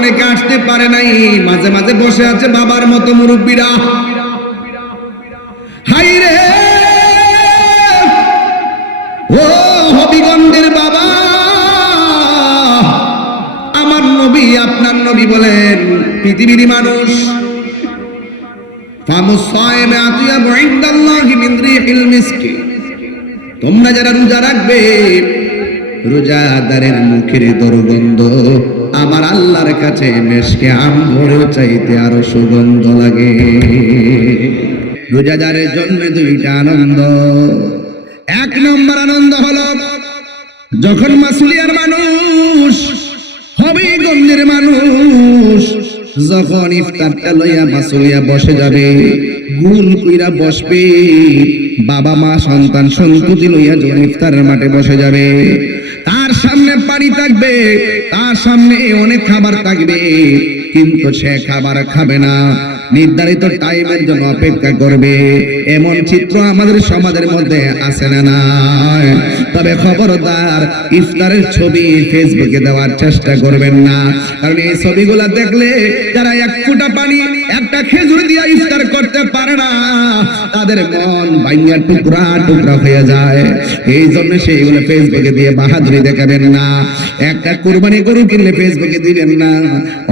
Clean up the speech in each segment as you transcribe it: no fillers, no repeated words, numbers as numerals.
অনেকে আসতে পারে নাই, মাঝে মাঝে বসে আছে বাবার মতো মুরব্বীরা। হাই রে ও হবিগঞ্জের বাবা, আমার নবী আপনার নবী বলেন পৃথিবীর মানুষ তোমরা যারা রোজা রাখবে, রোজাদারের মুখের দুর্গন্ধ আমার আল্লাহর কাছে মেশকে আম্বরের চাইতে আরো সুগন্ধ লাগে। রোজাদারের জন্য দুইটা আনন্দ। এক নম্বর আনন্দ হলো যখন মাসুলিয়ার মানুষ, হবিগঞ্জের মানুষ যখন ইফতারটা লইয়া মাসুলিয়া বসে যাবে, গুণ কইরা বসবে, বাবা মা সন্তান সন্ততি লইয়া যখন ইফতারের মাঠে বসে যাবে, তার সামনে পানি থাকবে, তার সামনে অনেক খাবার থাকবে, কিন্তু সে খাবার খাবে না, নির্ধারিত টাইমের জন্য অপেক্ষা করবে। এমন চিত্র আমাদের সমাজের মধ্যে আছে না নাই? তবে খবরদার ইফতারের ছবি ফেসবুকে দেওয়ার চেষ্টা করবেন না, কারণ এই ছবিগুলা দেখলে যারা এক ফোঁটা পানি একটা খেজুর দিয়ে ইফতার করতে পারে না, তাদের মন ভাঙিয়া টুকরা টুকরা হয়ে যায়। এই জন্য সেইগুলো ফেসবুকে দিয়ে বাহাদুরি দেখাবেন না। একটা কুরবানি গরু কিনলে ফেসবুকে দিবেন না,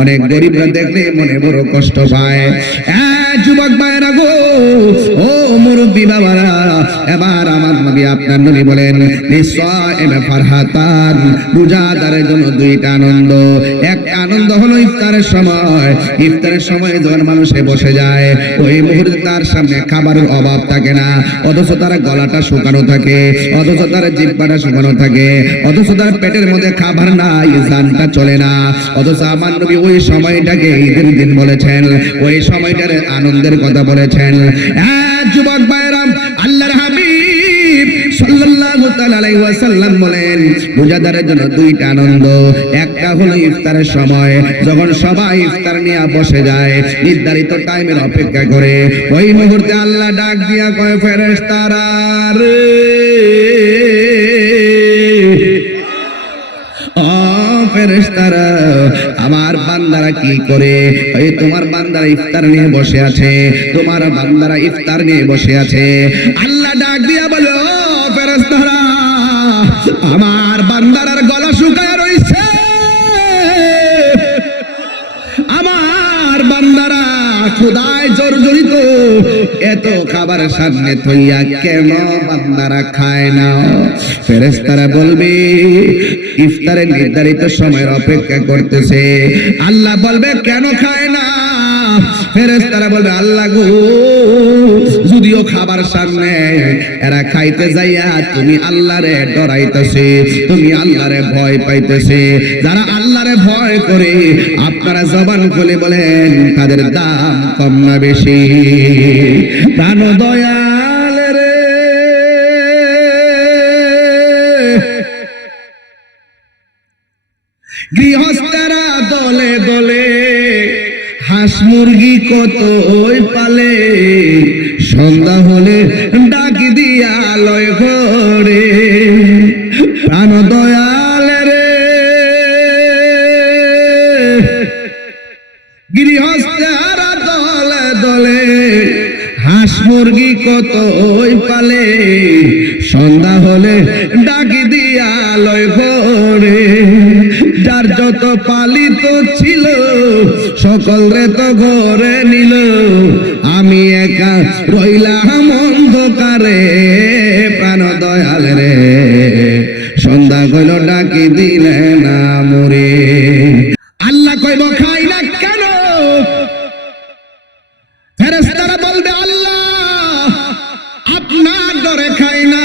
অনেক গরিবরা দেখলে মনে বড় কষ্ট পায়। যুবক ভাইরা গো, ও মুরব্বী বাবারা, এবার আমার নবী আপনার নবী বলেন লিসাইমে ফারহাতান, রোজাদারের জন্য দুইটা আনন্দ। একটা আনন্দ হলো ইফতারের সময়, ইফতারের সময় যখন মানুষে বসে যায় ওই মুহূর্তে তার সামনে খাবারের অভাব থাকে না, অথচ তার গলাটা শুকানো থাকে, অথচ তার জিহ্বাটা শুকানো থাকে, অথচ তার পেটের মধ্যে খাবার নাই, জানটা চলে না, অথচ আমার নবী ওই সময়টাকে ঈদের দিন বলেছেন, ওই সময়টার আনন্দের কথা বলেছেন। যুবক ভাইরা, আল্লাহর হাবিব সাল্লাল্লাহু তাআলা আলাইহি ওয়াসাল্লাম বলেন রোজাদারের জন্য দুইটা আনন্দ। একটা হলো ইফতারের সময়, যখন সবাই ইফতার নিয়ে বসে যায়, নির্ধারিত টাইমের অপেক্ষা করে, ওই মুহূর্তে আল্লাহ ডাক দিয়া কয় ফেরেশতারা রে, ফেরেশতারা আমার বান্দারা কি করে? এই তোমার বান্দারা ইফতার নিয়ে বসে আছে, তোমার বান্দারা ইফতার নিয়ে বসে আছে। আল্লাহ ডাক দিয়া বলো ফেরেশতারা আমার বান্দারার গলা শুকায় রইছে, আমার বান্দারা ক্ষুধায় জর্জরিত, এত খাবার সামনে থইয়া কেন বান্দারা খায় না? ফেরেশতারা বলবে ইফতারের নির্ধারিত সময়ের অপেক্ষা করতেছে। আল্লাহ বলবে কেন খায় না? ফেরেশতারা বলবে আল্লাহ গো, যদিও খাবার সামনে, এরা খাইতে যাইয়া তুমি আল্লাহরে ডরাইতেছে, তুমি আল্লাহরে ভয় পাইতেছে। যারা আল্লাহরে ভয় করে আপনারা জবান খুলে বলেন তাদের দাম কম না বেশি? প্রাণ দয়াল রে, গৃহস্থেরা দলে দলে হাঁস মুরগি কত ওই পালে, সন্ধ্যা হলে ডাক দিয়া লয় ঘরে। প্রাণ দয়াল রে, গৃহস্থেরা দলে দলে হাঁস মুরগি কত ওই পালে, সন্ধ্যা হলে ডাক দিয়া লয় ঘরে। যার যত পালিত ছিল সকল রে তো ঘরে নিল, আমি একা রইলাম অন্ধকারে। প্রাণ দয়াল রে, সন্ধ্যা কইল ডাকি দিলে না মরে। আল্লাহ কইব খাই না কেন? ফেরেশতারা বলবে আল্লাহ আপনার ডরে খাই না।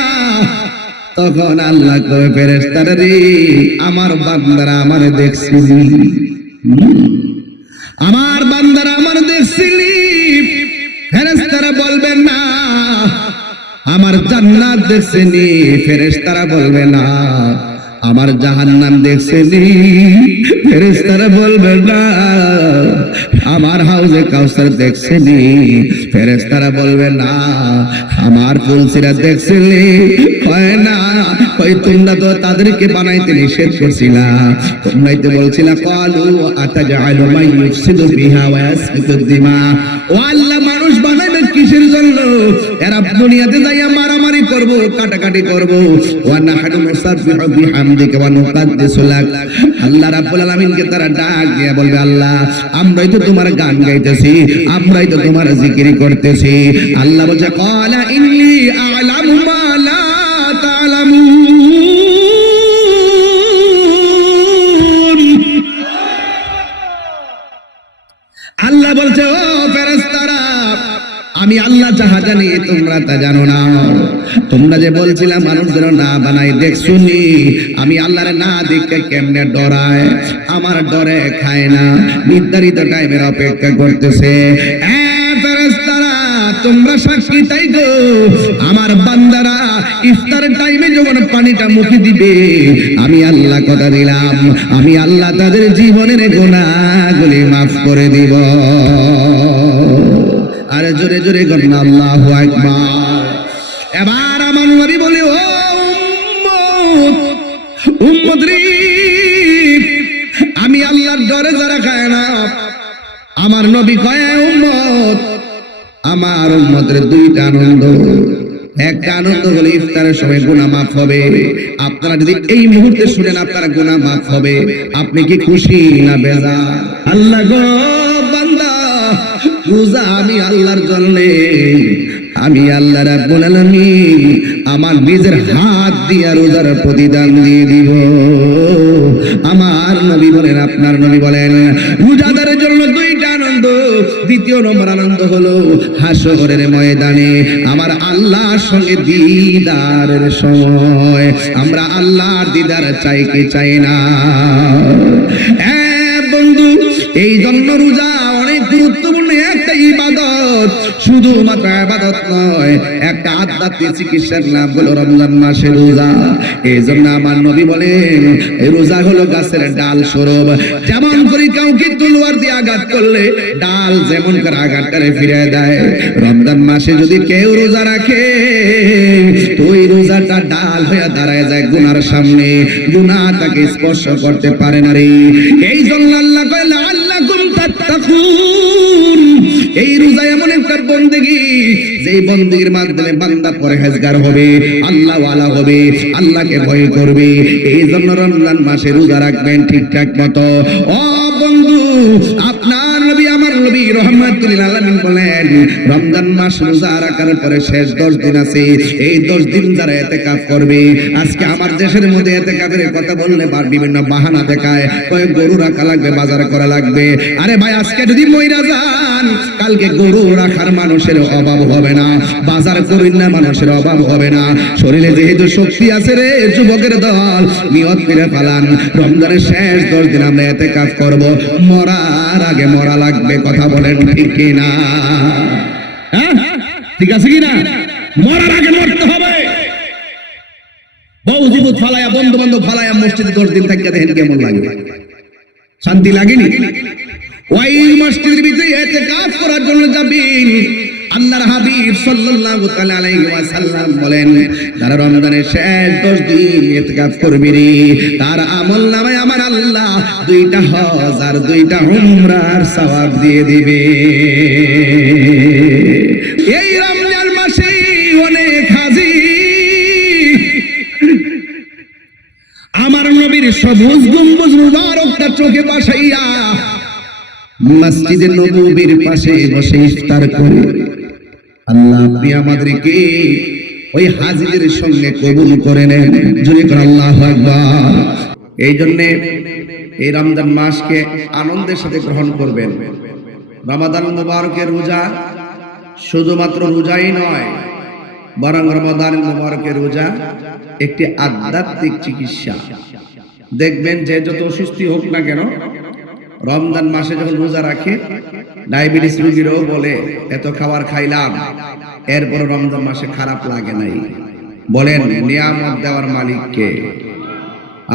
তখন আল্লাহ কয় ফেরেশতারা রে, আমার বান্দারা আমারে দেখছিলি, আমার বান্দারা আমার দেখছিলি। ফেরেশতারা বলবেন না আমার জান্নাত দেখছিলি, ফেরেশতারা বলবে না আমার জাহান্নাম দেখছিলি, ফেরেশতারা বলবে না আমার হাউজে কাউসার দেখছিলি, ফেরেশতারা বলবে না আমার ফুলসিরা দেখছিলি। কয় না, কই তোমরা তো তাদেরকে বানাইতে নিষেধ করছিলা, তোমরাই তো বলছিলা ক্বালু আতাজআলু মান ইউফসিদু বিহা ওয়া ইয়াসফিকু দিমা। ও আল্লাহ, মানুষ বানাইবে কিসের জন্য? এরা দুনিয়াতে যাইয়া মারামারি করব, কাটাকাটি করব। ওয়া নাহনু নুসাব্বিহু বিহামদিকা ওয়া নুকাদ্দিসু লাক। আল্লাহ রাব্বুল আলামিনকে তারা ডাক দিয়ে বলবে, আল্লাহ আমরাই তো তোমার গান গাইতেছি, আমরাই তো তোমার জিকির করতেছি। আল্লাহ বলছে ক্বালা ইন্নী আ'লামু মা লা তা'লামুন। আল্লাহ বলছে, ও ফেরেশতারা, আমি আল্লাহ যাহা জানি তোমরা তা জানো না। তোমরা যে বলছিলাম মানুষ যেন না বানাই, দেখছুনি আমি আল্লাহরে না দেখে কেমনে ডরায়, আমার ডরে খায় না, নির্ধারিত টাইমের অপেক্ষা করতেছে। ফেরেশতারা তোমরা সাক্ষী তাই গো, আমার বান্দারা ইফতার টাইমে যখন পানিটা মুখে দিবে, আমি আল্লাহ কথা দিলাম, আমি আল্লাহ তাদের জীবনের গুনাহগুলি মাফ করে দিব। আরে জোরে জোরে গন্না আল্লাহু আকবার। এবার আমার নবী বলে, ও উম্মত, উম্মত রে, আমি আল্লাহর ডরে যারা খায় না, আমার নবী কয় উম্মত, আমার উম্মতের দুইটা আনন্দ। একটা আনন্দ হলো ইফতারের সময় গুনাহ মাফ হবে। আপনারা যদি এই মুহূর্তে শুনেন আপনারা গুনাহ মাফ হবে, আপনি কি খুশি না বেজার? আল্লাহ গো বান্দা, রোজা আমি আল্লাহর জন্য, আমি আল্লাহ রাব্বুল আলামিন আমার নিজের হাত দিয়ে রোজার প্রতিদান দিয়ে দিব। আমার নবী বলেন, আপনার নবী বলেন, রোজাদারের জন্য দুইটা আনন্দ। দ্বিতীয় নম্বর আনন্দ হলো হাসরের ময়দানে আমার আল্লাহর সঙ্গে দিদারের সময়। আমরা আল্লাহর দিদার চাই কি চাই না? বন্ধু, এই জন্য রোজা অনেক গুরুত্বপূর্ণ একটা ইবাদত। শুধুমাত্র ইবাদত নয়, একটা আধ্যাত্মিক চিকিৎসার নাম হলো রমজান মাসে রোজা। এই জন্য আমার নবী বলেন, এই রোজা হলো গাছের ডাল স্বরূপ। যেমন করে কাউকে তলোয়ার দিয়ে আঘাত করলে ডাল যেমন করে আঘাতটারে ফিরে দেয়, রমজান মাসে যদি কেউ রোজা রাখে তো ওই রোজাটা ডাল হয়ে দাঁড়ায় যায় গুনার সামনে, গুনাহ তাকে স্পর্শ করতে পারে না রে। এই জন্য আল্লাহ কয় লাআল্লাকুম তাত্তাকুন। এই রোজা এমন একটা বন্দেগী, যেই বন্দেগীর মাধ্যমে বান্দা পরহেজগার হবে, আল্লাহ ওয়ালা হবে, আল্লাহকে ভয় করবে। এই জন্য রমজান মাসে রোজা রাখবেন ঠিকঠাক মতো। ও বন্ধু, আপনার নবী আমার নবী রাহমাতুল লিল আলামিন বলেন, রমজান মাস রোজা রাখার পরে শেষ 10 দিন আছে, এই 10 দিন যারা ইতিকাফ করবে, আজকে আমার দেশের মধ্যে ইতিকাফের কথা বললে বিভিন্ন বাহানা দেখায়, কয় গরু রাখা লাগবে, বাজার করা লাগবে। আরে ভাই, আজকে যদি মইরা যান, কালকে গরু রাখার মানুষের অভাব হবে না, বাজার করেন না মানুষের অভাব হবে না। শরীরে যেহেতু শক্তি আছে রে যুবকের দল, নিয়ত করে ফেলান, রমজানের শেষ 10 দিন আমরা ইতিকাফ করব। মরার আগে মরা লাগবে, কথা বলেন ঠিক কি না? হ্যাঁ, ঠিক আছে কি না? মরার আগে মরতে হবে। বউ জীবত ফালায়া, বন্ধু বান্ধব ফালায়া মসজিদে 10 দিন থাকিয়া দেখেন কেমন লাগে? শান্তি লাগেনি? ওই মসজিদের ভিতরে ইতিকাফ করার জন্য যাবেন। আল্লাহর হাবিব সাল্লাল্লাহু তাআলা আলাইহি ওয়াসাল্লাম বলেন, যারা রমজানের শেষ 10 দিন ইতিকাফ করবে রে, তার আমলনামায় আমার আল্লাহ 2টা হজ আর 2টা উমরার সওয়াব দিয়ে দিবে। এই রমজান মাসে অনেক হাজি আমার নবীর সবুজ গম্বুজ মুবারকটা চোখে বসাইয়া মসজিদে নববীর পাশে বসে ইফতার করে। আল্লাহ আপনি আমাদেরকে ওই হাজিদের সঙ্গে কবুল করে নেন, জোরে করে আল্লাহু আকবার। এই জন্য এই রমজান মাসকে আনন্দের সাথে গ্রহণ করবেন। রমাদান মুবারকের রোজা শুধুমাত্র রোজাই নয়, বরং রমাদান মুবারকের রোজা একটি আধ্যাত্মিক চিকিৎসা। দেখবেন যে যত অসুস্থই হোক না কেন, রমজান মাসে যখন রোজা রাখে, ডায়াবেটিস রোগীরাও বলে এত খাবার খাইলাম, এরপর রমজান মাসে খারাপ লাগে নাই। বলেন নিয়ামত দেওয়ার মালিক কে?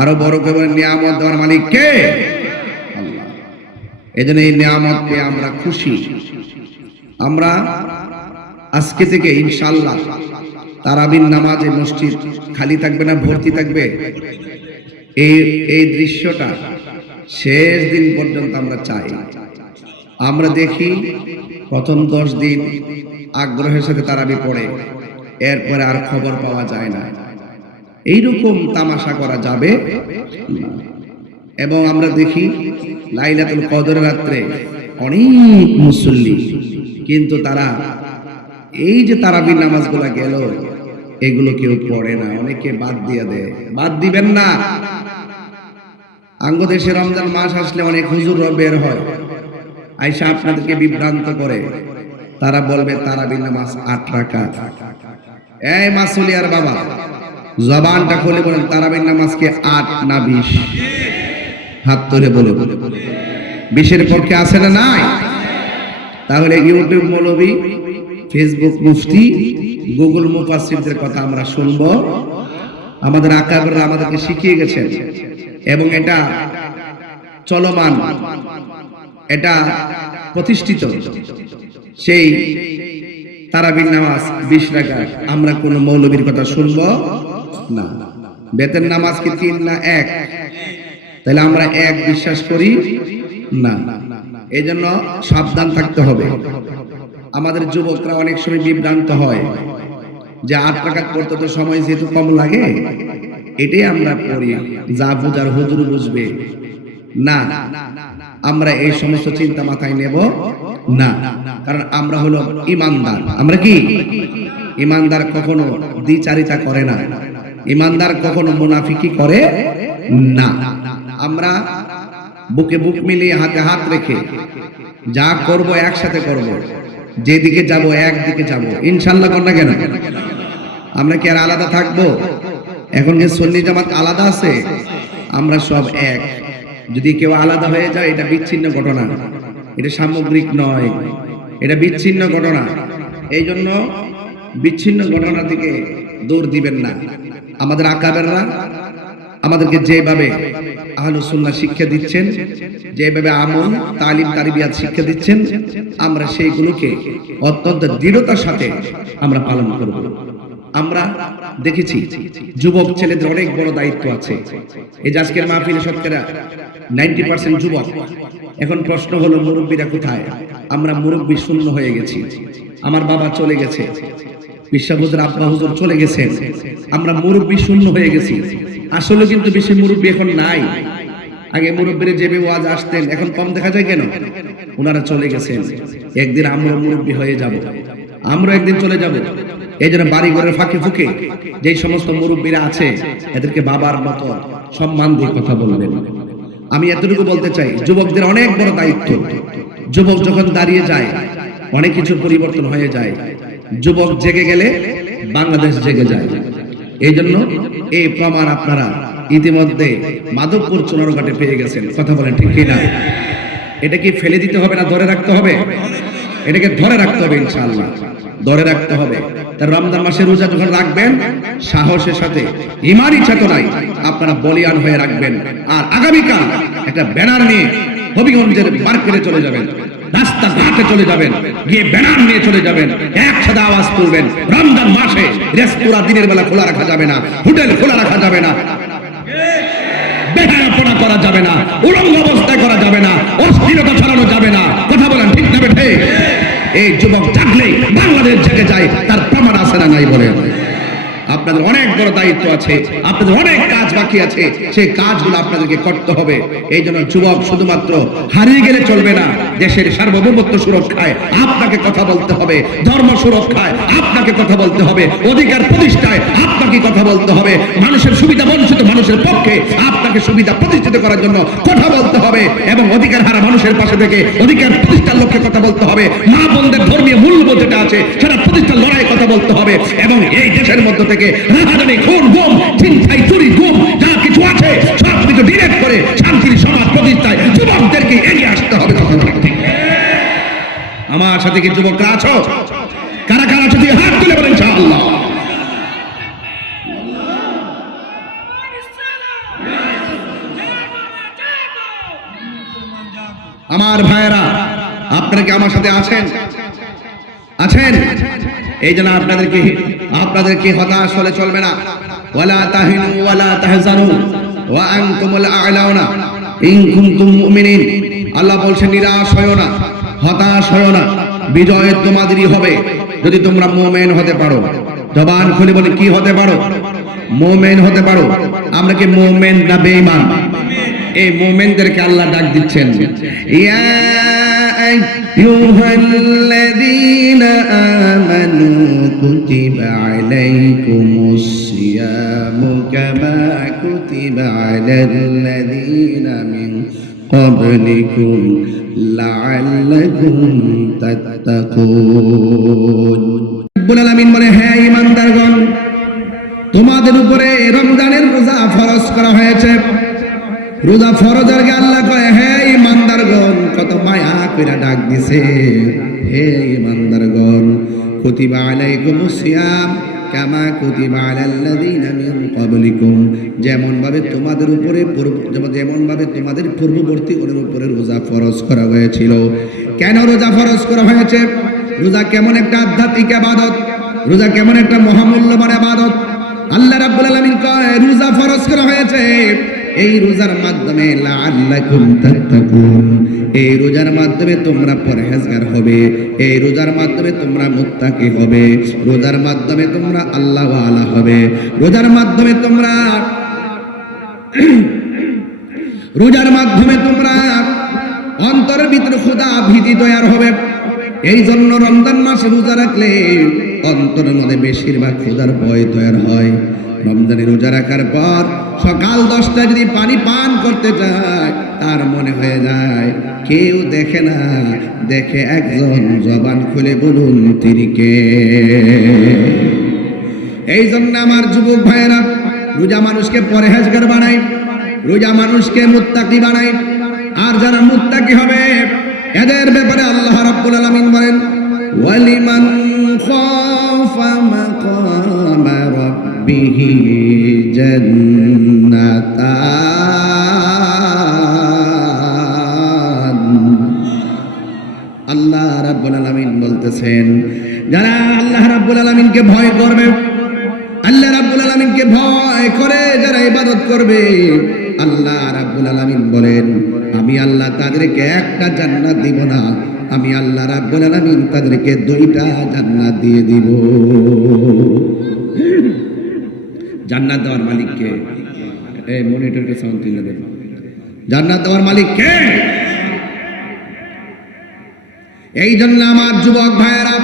আরো বড় করে বলেন নিয়ামত দেওয়ার মালিক কে? আল্লাহ। এজন্য এই নিয়ামত পেয়ে আমরা খুশি। আমরা আজকে থেকে ইনশাআল্লাহ তারাবির নামাজে মসজিদ খালি থাকবে না ভর্তি থাকবে? এই দৃশ্যটা শেষ দিন পর্যন্ত আমরা চাই। আমরা দেখি প্রথম 10 দিন আগ্রহের সাথে তারাবি পড়ে, এরপরে আর খবর পাওয়া যায় না। এইরকম তামাশা করা যাবে না। এবং আমরা দেখি লাইলাতুল কদরের রাত্রে অনেক মুসল্লি, কিন্তু তারা এই যে তারাবির নামাজগুলা গেল এগুলো কেউ পড়ে না, অনেকে বাদ দিয়ে দেয়। বাদ দিবেন না। আঙ্গ দেশে রমজান মাস আসলে অনেক হুজুর বের হয়, আইসা আপনাদেরকে বিভ্রান্ত করে। তারা বলবে তারাবির নামাজ 8 রাকাত। এই মাসুলিয়ার বাবা, জবানটা খুলে বলেন তারাবির নামাজ কি 8 না 20? হাত তুলে বলে 20-এর পক্ষে আছে না নাই? তাহলে ইউটিউব মৌলবী, ফেসবুক মুফতি, গুগল মুফাসসিরদের কথা আমরা শুনবো। আমাদের আকাবেররা আমাদেরকে শিখিয়ে গেছেন এবং এটা চলমান, এটা প্রতিষ্ঠিত। সেই তারাবির নামাজ 20 রাকাত, আমরা কোন মৌলবীর কথা শুনবো না। বেতের নামাজ কি 3 না 1? তাহলে আমরা 1 বিশ্বাস করি না। এই জন্য সাবধান থাকতে হবে। আমাদের যুবকরা অনেক সময় বিভ্রান্ত হয় যে 8 রাকাত পড়তে তো সময় যেহেতু কম লাগে, এটাই আমরা পড়ি, যা বুঝার হুজুর বুঝবে না। আমরা এই সমস্ত চিন্তা মাথায় নেব না, কারণ আমরা হলো ইমানদার। আমরা কি ইমানদার? কখনো দ্বিচারিতা করে না, ইমানদার কখনো মুনাফিকি করে না। আমরা বুকে বুক মিলিয়ে হাতে হাত রেখে যা করব একসাথে করব, যেদিকে যাব একদিকে যাব, ইনশাআল্লাহ। কর না কেন? আমরা কি আর আলাদা থাকবো? এখন যে সুন্নি জামাত আলাদা আছে, আমরা সব এক। যদি কেউ আলাদা হয়ে যায়, এটা বিচ্ছিন্ন ঘটনা, এটা সামগ্রিক নয়, এটা বিচ্ছিন্ন ঘটনা। এই জন্য বিচ্ছিন্ন ঘটনার দিকে দৌড় দিবেন না। আমাদের আকাবেররা আমাদেরকে যেভাবে আহলুস সুন্নাহ শিক্ষা দিচ্ছেন, যেভাবে আমল তালিম তারবিয়াত শিক্ষা দিচ্ছেন, আমরা সেইগুলোকে অত্যন্ত দৃঢ়তার সাথে আমরা পালন করব। আমরা দেখেছি যুবক ছেলেদের অনেক বড় দায়িত্ব আছে। এই যে আজকের মাহফিলে শতকরা 90% যুবক। এখন প্রশ্ন হলো মুরব্বীরা কোথায়? আমরা মুরব্বী শূন্য হয়ে গেছি। আমার বাবা চলে গেছে, বিশ্বাস হুজুর আব্বা হুজুর চলে গেছেন, আমরা মুরব্বী শূন্য হয়ে গেছি। আসলে কিন্তু বেশি মুরব্বী এখন নাই। আগে মুরব্বীরা যেভাবে ওয়াজ আসতেন, এখন কম দেখা যায় কেন? ওনারা চলে গেছেন। একদিন আমরা মুরব্বী হয়ে যাব, আমরা একদিন চলে যাব। এই জন্য বাড়ি ঘরের ফাঁকে ফুঁকে যে সমস্ত মুরব্বীরা আছে, এদেরকে বাবার মতো সম্মান দিয়ে কথা বলবেন। আমি এতটুকু বলতে চাই, যুবকদের অনেক বড় দায়িত্ব। যুবক যখন দাঁড়িয়ে যায়, অনেক কিছু পরিবর্তন হয়ে যায়। যুবক জেগে গেলে বাংলাদেশ জেগে যায়। এই জন্য এই প্রমাণ আপনারা ইতিমধ্যে মাধবপুর চুনারঘাটে পেয়ে গেছেন। কথা বলেন ঠিক কিনা? এটা কি ফেলে দিতে হবে না ধরে রাখতে হবে? এটাকে ধরে রাখতে হবে, ইনশাআল্লাহ ধরে রাখতে হবে। তার রমজান মাসে রোজা যখন রাখবেন, সাহসের সাথে ঈমানি চেতনায় আপনারা বলিয়ান হয়ে রাখবেন। আর আগামীকাল একটা ব্যানার নিয়ে হবিগঞ্জের মার্কেটে চলে যাবেন, রাস্তাঘাটে চলে যাবেন, গিয়ে ব্যানার নিয়ে চলে যাবেন, একসাথে আওয়াজ তুলবেন, রমজান মাসে রেস্তোরাঁ দিনের বেলা খোলা রাখা যাবে না, হোটেল খোলা রাখা যাবে না, বেহায়াপনা করা যাবে না, উলঙ্গ অবস্থায় করা যাবে না, অশ্লীলতা ছড়ানো যাবে না। কথা বলেন ঠিক না বেঠে? এই যুবক জাগলেই বাংলাদেশ জেগে যায়, তার প্রমাণ আছে না নাই বলেন? আপনাদের অনেক বড় দায়িত্ব আছে, আপনাদের অনেক কাজ বাকি আছে, সেই কাজগুলো আপনাদেরকে করতে হবে। এই জন্য যুবক শুধুমাত্র হারিয়ে গেলে চলবে না। দেশের সার্বভৌমত্ব সুরক্ষায় আপনাকে কথা বলতে হবে, ধর্ম সুরক্ষায় আপনাকে কথা বলতে হবে, অধিকার প্রতিষ্ঠায় আপনাকে কথা বলতে হবে, মানুষের সুবিধা বঞ্চিত মানুষের পক্ষে আপনাকে সুবিধা প্রতিষ্ঠিত করার জন্য কথা বলতে হবে, এবং অধিকার হারা মানুষের পাশে থেকে অধিকার প্রতিষ্ঠার লক্ষ্যে কথা বলতে হবে। মা বোনদের ধর্মীয় মূল্যবোধ যেটা আছে সেটা প্রতিষ্ঠার লড়াই কথা বলতে হবে। এবং এই দেশের মধ্যে থেকে রাহাজানি, খুন, গুম, ছিনতাই, চুরি, গুম যা কিছু আছে সব কিছু ডিরেক্ট করে শান্তির সমাজ প্রতিষ্ঠায় যুবকদেরকে এগিয়ে আসতে হবে। আমার সাথে কি যুবকরা আছো? কারা কারা আছো? দিয়ে হাত তুলে বলেন ইনশাআল্লাহ। আমার ভাইয়েরা, আপনারা কি আমার সাথে আছেন? আছেন? এই জন্য আপনাদেরকে হতাশ হলে চলবে না। ওয়ালা তাহিনু ওয়ালা তাহজানু ওয়া আনতুমুল আ'লাউনা ইন কুনতুম মুমিনিন। আল্লাহ বলছেন নিরাশ হয়ো না, হতাশ হয়ো না, বিজয় তোমাদেরই হবে যদি তোমরা মুমিন হতে পারো। জবান খুলে বলে কি হতে পারো? মুমিন হতে পারো। আমরা কি মুমিন না বেঈমান? এই মুমিনদেরকে আল্লাহ ডাক দিচ্ছেন, ইয়া আইয়ুহাল্লাযীনা আমানু কুতিবা আলাইকুমুস সিয়ামু কামা কুতিবা আলাল্লাযীনা মিন ক্বাবলিকুম লাআল্লাকুম তাত্তাকুন। রব্বুল আলামিন বলে, হে ঈমানদারগণ, তোমাদের উপরে রমজানের রোজা ফরজ করা হয়েছে। রোজা ফরজের আগে আল্লাহ কয়, হে ঈমানদারগণ, কত মায়া কইরা ডাক দিছে, হে ঈমানদারগণ, কুতিবা আলাইকুমুস সিয়াম কামা কুতিবা আলাল্লাযীনা মিন ক্বাবলিকুম, যেমন ভাবে তোমাদের পূর্ববর্তীদের উপরে রোজা ফরজ করা হয়েছিল। কেন রোজা ফরজ করা হয়েছে? রোজা কেমন একটা আধ্যাত্মিক ইবাদত, রোজা কেমন একটা মহামূল্যবান ইবাদত। আল্লাহ রাব্বুল আলামিন কয়, রোজা ফরজ করা হয়েছে এই রোজার মাধ্যমে লাআল্লাকুম তাত্তাকুন, এই রোজার মাধ্যমে তোমরা পরহেজগার হবে, এই রোজার মাধ্যমে তোমরা মুত্তাকি হবে, রোজার মাধ্যমে তোমরা আল্লাহ ওয়ালা হবে, রোজার মাধ্যমে তোমরা অন্তরের ভিতরে খোদা ভীতি তৈরি হবে। এই জন্য রমজান মাসে রোজা রাখলে অন্তরের মধ্যে বেশিরভাগ খোদার ভয় তৈরি হয়। রমজানে রোজা রাখার পর সকাল 10টায় যদি পানি পান করতে যায়, তার মনে হয়ে যায় কেউ দেখে না, দেখে একজন, জবান খুলে বলুন তিনি কে? এই জন্য আমার যুবক ভাইয়েরা, রোজা মানুষকে পরহেজগার বানায়, রোজা মানুষকে মুত্তাকি বানায়। আর যারা মুত্তাকি হবে এদের ব্যাপারে আল্লাহ রাব্বুল আলামিন বলেন, ওয়ালিমান খাফা মাকামা রাব্বিহি জান্নাতান। আল্লাহ রাব্বুল আলামিন বলতেছেন, যারা আল্লাহ রাব্বুল আলামিনকে ভয় করবে, আল্লাহ রাব্বুল আলামিনকে ভয় করে যারা ইবাদত করবে, আল্লাহ রাব্বুল আলামিন বলেন, আমি আল্লাহ তাদেরকে একটা জান্নাত দিব না, আমি আল্লাহ রাব্বুল আলামিন তাদেরকে 2টা জান্নাত দিয়ে দিব। জান্নাত দেওয়ার মালিক কে? এই মনিটরকে সাউন্ড তুলে দেন। জান্নাত দেওয়ার মালিক কে? এই জন্য আমার যুবক ভাইয়েরা,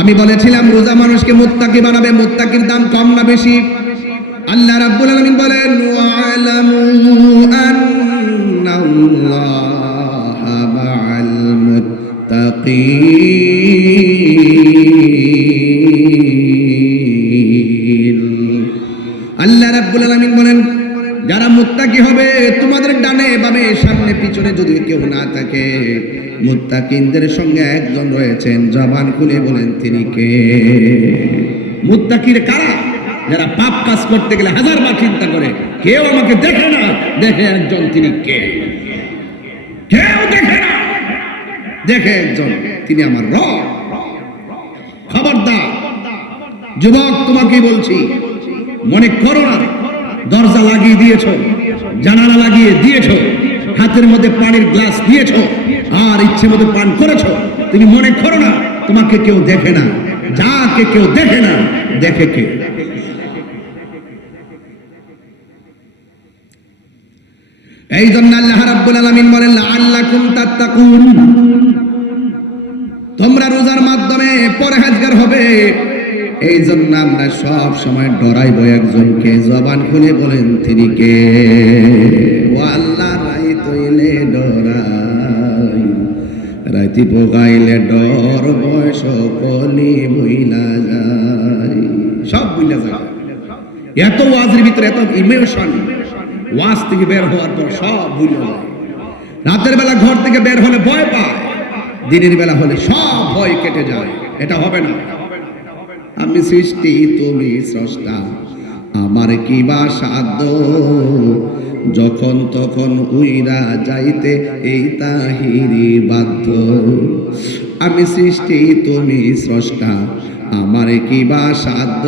আমি বলেছিলাম রোজা মানুষকে মুত্তাকি বানাবে। মুত্তাকির দাম কম না বেশি? আল্লাহ রাব্বুল আলামিন বলেন, ওয়ালামু আন্নাল্লাহা মাআল মুত্তাকিন। আল্লাহ রাব্বুল আলামিন বলেন, যারা মুত্তাকি হবে, তোমাদের ডানে বামে সামনে পিছনে যদি কেউ না থাকে, মুত্তাকিনদের সঙ্গে একজন রয়েছেন, জবান খুলে বলেন তিনি কে? মুত্তাকির কারা? যারা পাপ কাজ করতে গেলে হাজারবার চিন্তা করে, কেউ আমাকে দেখে না, দেখে একজন, তিনি কে? কেউ দেখে না, দেখে একজন, তিনি আমার রব। খবরদার যুবক, তোমাকে বলছি, মনে করো না দরজা লাগিয়ে দিয়েছো, জানালা লাগিয়ে দিয়েছো, হাতের মধ্যে পানির গ্লাস দিয়েছো, আর ইচ্ছে মতো পান করেছো। তুমি মনে করো না তোমাকে কেউ দেখে না। যাকে কেউ দেখে না, দেখে কে? এই জন্য আল্লাহ রাব্বুল আলামিন বলেন, লাআল্লাকুম তাত্তাকুন, তোমরা রোজার মাধ্যমে পরহেজগার হবে। এই জন্য আমরা সব সময় ডরাইব একজনকে, জবান খুলে বলেন তিনি কে? ও আল্লাহ, রাইত হইলে ডরাই, রাইতি পোগাইলে ডর, বয়স কলি বইলা যায়, সব বইলা যায়। এত ওয়াজের ভিতরে এত ইমোশন, ওয়াজ থেকে বের হওয়ার পর সব ভুলে যায়। রাতের বেলা ঘর থেকে বের হলে ভয় পায়, দিনের বেলা হলে সব ভয় কেটে যায়। এটা হবে না। আমি সৃষ্টি, তুমি স্রষ্টা, আমার কি বা সাধ্য, যখন তখন উইরা যাইতে এই তাহিরি বাধ্য। আমি সৃষ্টি তুমি স্রষ্টা, আমার কি বা সাধ্য,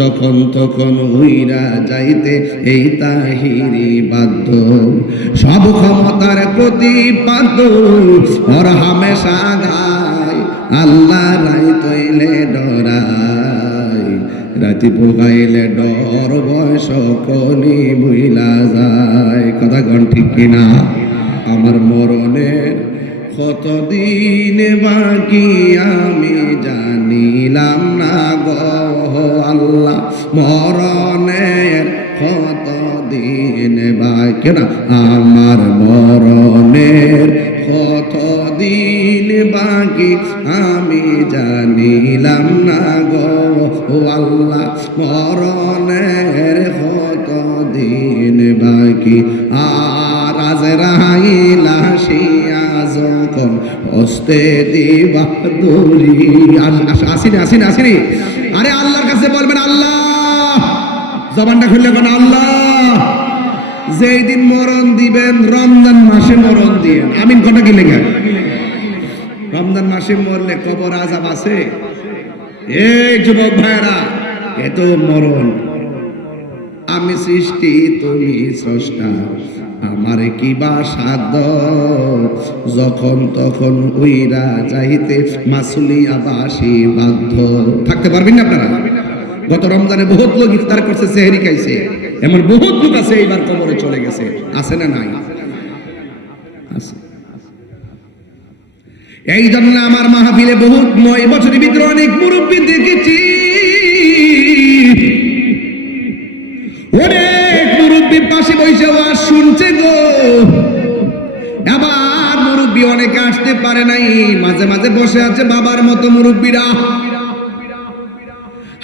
যখন তখন উইরা যাইতে এই তাহিরি বাধ্য। সব ক্ষমতার প্রতিপাদ্য ওর হামেশা গায়, আল্লাহ রাই তৈলে ডরাই, রাতি পোগাইলে ডর বয়স কলি বুইলা যায়। কথা কন ঠিক কিনা? আমার মরণের কতদিন বাকি আমি জানিলাম না গো আল্লাহ, মরণের কতদিন বাকি না, আমার মরণের কতদিন বাকি আমি জানিলাম না গো আল্লাহ, মরণের কতদিন বাকি। আর আজরাইল আসিয়া যখন হস্তে দিবা দড়ি, আসিনি। আরে আল্লাহর কাছে বলবেন আল্লাহ, জবানটা খুললে কোন আল্লাহ, যেই দিন মরণ দিবেন রমজান মাসে মরণ দিয়েন। আমিন কথা কি লেখা? রমজান মাসে মরলে কবর আযাব আছে? এই যুবক ভাইরা, এত মরণ। আমি সৃষ্টি তুমি স্রষ্টা, আমার কি বা সাধ্য, যখন তখন উইরা যাইতে মাসুলিয়াবাসী বাধ্য। থাকতে পারবেন না আপনারা? গত রমজানে বহুত লোক ইফতার করছে, সেহরি খাইছে, এমন বহুত লোক আছে এইবার কবরে চলে গেছে। আছে না নাই? আছে। এই জন্য আমার মাহফিলে বহুত 9 বছরের ভিতরে অনেক মুরব্বী দেখেছি, অনেক মুরব্বী পাশে বসে ওয়াজ শুনছে গো। আবার মুরব্বী অনেকে আসতে পারে নাই, মাঝে মাঝে বসে আছে বাবার মতো মুরব্বীরা।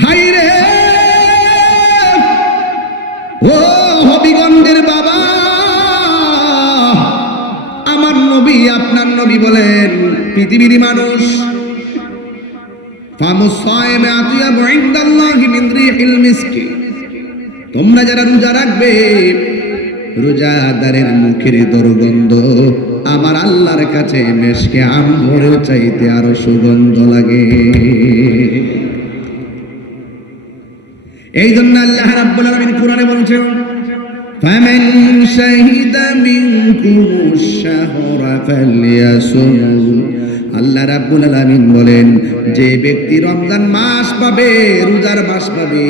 হাই রে ও হবিগঞ্জের বাবা, আমার নবী আপনার নবী বলেন পৃথিবীর মানুষ ফামুসাইমে আতিয়াবু ইনদাল্লাহি মিন রিহিল মিসকি, তোমরা যারা রোজা রাখবে রোজাদারের মুখের দুর্গন্ধ আমার আল্লাহর কাছে মেশকে আম্বরের চাইতে আরো সুগন্ধ লাগে। এই জন্য আল্লাহ রাব্বুল আলামিন কোরআনে বলেছেন ফামান শাহিদা মিনকুমুশ শাহরা ফালইয়াসুম। আল্লাহ রাব্বুল আলামিন বলেন যে ব্যক্তি রমজান মাস পাবে, রোজার মাস পাবে,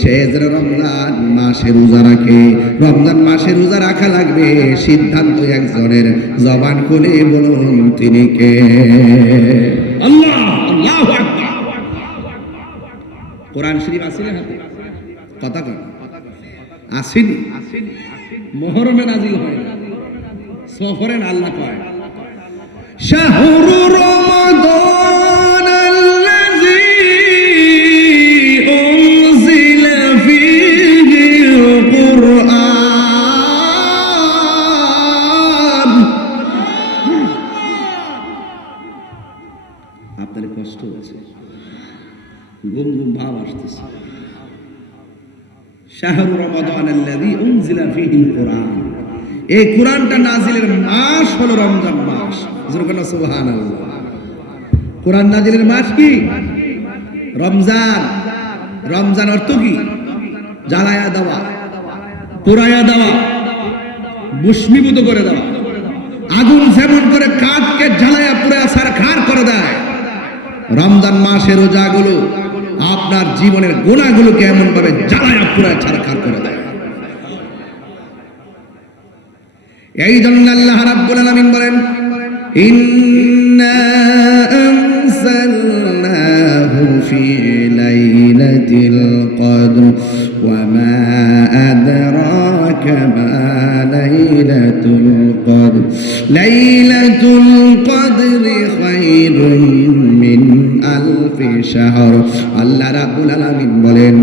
সে যেন রমজান মাসে রোজা রাখে। রমজান মাসে রোজা রাখা লাগবে, সিদ্ধান্ত একজনের। জবান খুলে বলুন তিনি কে? আল্লাহ। আল্লাহু আকবার। কোরআন শরীফ আছে না হাতে? কথা কন আসেনি? মুহররমে নাজিল হয়, সফরে আল্লাহ কয় শাহরু রমাদান আল্লাযী উনজিলা ফীহিল কুরআন। আপনার কষ্ট হচ্ছে, ঘুম ঘুম ভাব আসতেছে। শাহরু রমাদান আল্লাযী উনজিলা ফীহিল কুরআন, এই কোরআনটা নাজিলের মাস হলো রমজান মাস। সুবহানাল্লাহ। কোরআন নাজিলের মাস কি? রমজান। রমজান অর্থ কি? জ্বালায়া দেওয়া, পোড়ায়া দেওয়া, ভস্মীভূত করে দেওয়া। আগুন যেমন করে কাঠকে জ্বালায়া পুড়ায়া ছারখার করে দেয়, রমজান মাসের রোজাগুলো আপনার জীবনের গুনাহগুলোকে এমন ভাবে জ্বালায়া পুড়ায়া ছারখার করে দেয়। এই জন্য আল্লাহ রাব্বুল আলামিন বলেন ইন্না আনজালনাহু ফি লাইলাতিল কদর ওয়া মা আদরাকা মা লাইলাতুল কদর লাইলাতুল কদরি খায়রুম মিন আলফি শাহর। আল্লাহ রাব্বুল আলামিন বলেন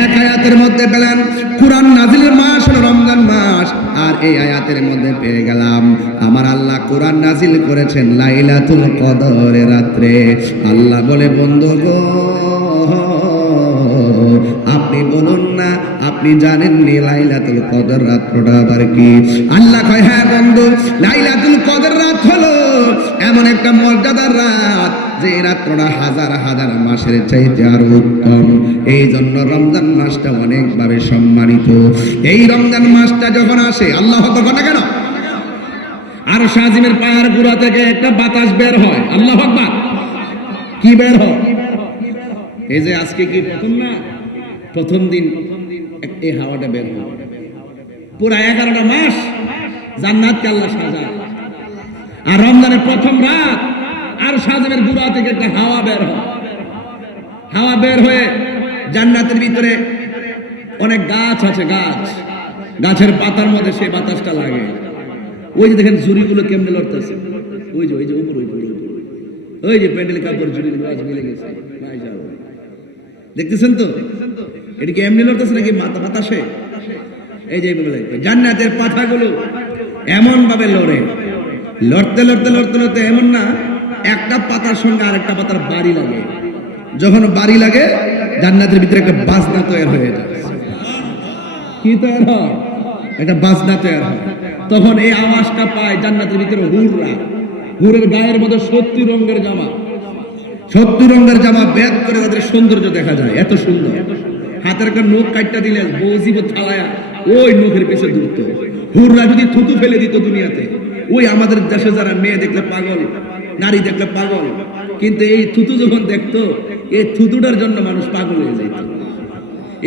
এক আয়াতের মধ্যে পেলেন কোরআন নাজিলের মাস হলো রমজান মাস, আর এই আয়াতের মধ্যে পেয়ে গেলাম আমার আল্লাহ কোরআন নাজিল করেছেন লাইলাতুল কদরের রাত্রে। আল্লাহ বলে বন্ধু গো, আপনি বলুন না আপনি জানেননি লাইলাতুল কদর রাতটা আবার কি? আল্লাহ কয় হ্যাঁ বন্ধু, লাইলাতুল কদর রাত হলো এমন একটা মর্যাদার রাত যে রাতটা হাজার হাজার মাসের চাইতে আরো উত্তম। এই জন্য রমজান মাসটা অনেকভাবে সম্মানিত। এই রমজান মাসটা যখন আসে, আল্লাহ তখন কেন আর শাহজিমের পাহাড় পুরা থেকে একটা বাতাস বের হয়, আল্লাহু আকবার। কি বের হয়? এই যে আজকে কি প্রথম না, প্রথম দিন এই হাওয়াটা বের হয়। পুরা 11টা মাস জান্নাতকে আল্লাহ সাজায়। আর রমজানের প্রথম রাত আর শাহজিমের গুড়া থেকে একটা হাওয়া বের হয়। হাওয়া বের হয়ে জান্নাতের ভিতরে অনেক গাছ আছে, গাছের পাতার মধ্যে সেই বাতাসটা লাগে। ওই যে দেখেন জুড়িগুলো কেমনে লড়তেছে, ওই যে উপর ওই যে প্যান্ডেল কাপড় জুড়িগুলো আজ মিলে গেছে, দেখতেছেন তো? এটা কি এমনি লড়তেছে নাকি বাতাসে? এই যে জান্নাতের পাতাগুলো এমন ভাবে লড়ে, লড়তে লড়তে লড়তে লড়তে এমন না একটা পাতার সঙ্গে আরেকটা পাতার বাড়ি লাগে। যখন বাড়ি লাগে জান্নাতের ভিতরে একটা বাজনা তৈরি হয়ে যায়। কি তৈরি হয়? একটা বাজনা তৈরি হয়। তখন এই আওয়াজটা পায় জান্নাতের ভিতরে হুররা। হুরের গায়ের মধ্যে 70 রঙের জামা, 70 রঙের জামা বেদ করে তাদের সৌন্দর্য দেখা যায়, এত সুন্দর। হাতের একটা নখ কাটটা দিলে বউজিব থালায়া ওই নখের পিছে দূরত। হুররা যদি থুতু ফেলে দিত দুনিয়াতে, ওই আমাদের দেশে যারা মেয়ে দেখলে পাগল, নারী দেখলে পাগল, কিন্তু এই থুতু যখন দেখতো, এই থুতুটার জন্য মানুষ পাগল হয়ে যেত।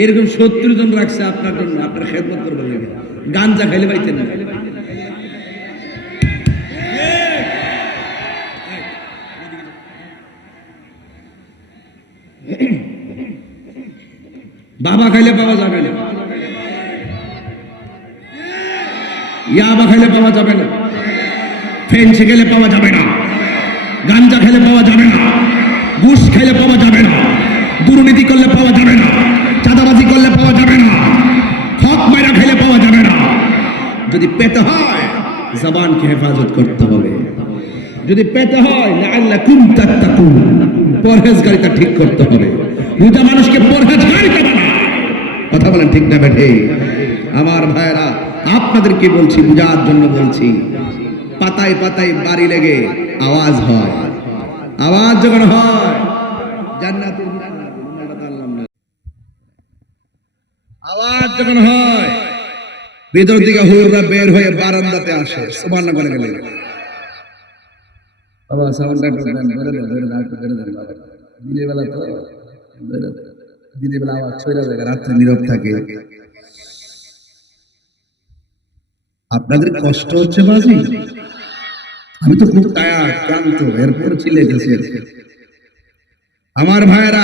এরকম 70 জন রাখছে আপনার জন্য, আপনার খেদমত করবেন লাগে। গাঞ্জা খাইলে পাইতেন না। বাবা খাইলে পাওয়া যাবে না, ইয়াবা খাইলে পাওয়া যাবে না, ফেন্সি খেলে পাওয়া যাবে না, গাঞ্জা খেলে পাওয়া যাবে না, ঘুষ খেলে পাওয়া যাবে না, দুর্নীতি করলে পাওয়া যাবে না, চাঁদাবাজি করলে পাওয়া যাবে না, হক মাইরা খেলে পাওয়া যাবে না। যদি পেতে হয় জবানকে হেফাজত করতে হবে। যদি পেতে হয় লাআল্লাকুম তাত্তাকুন, পরহেজগারিতা ঠিক করতে হবে। রোজা মানুষকে পরহেজগারিতা বানায়। কথা বলেন ঠিক না বেঠে? আমার ভাইরা, আপনাদেরকে বলছি, বুঝার জন্য বলছি। পাতায় পাতায় বাড়ি লেগে আওয়াজ হয়। আওয়াজ যখন হয় জান্নাতের আওয়াজ যখন হয়, ভিতর থেকে হুররা বের হয়ে বারান্দাতে আসে। সুবহানাল্লাহ বলে গেলেন। বাবা সাউন্ডটা একটু দেন, ধরে দেন বাবা। দিনের বেলা তো দিনের বেলা আওয়াজ ছড়া যায়, রাত্রে নীরব থাকে। আপনাদের কষ্ট হচ্ছে বাজি? আমি তো খুব টায়ার্ড, ক্লান্ত, এরপর চিল্লাইতেছি। আমার ভাইয়েরা,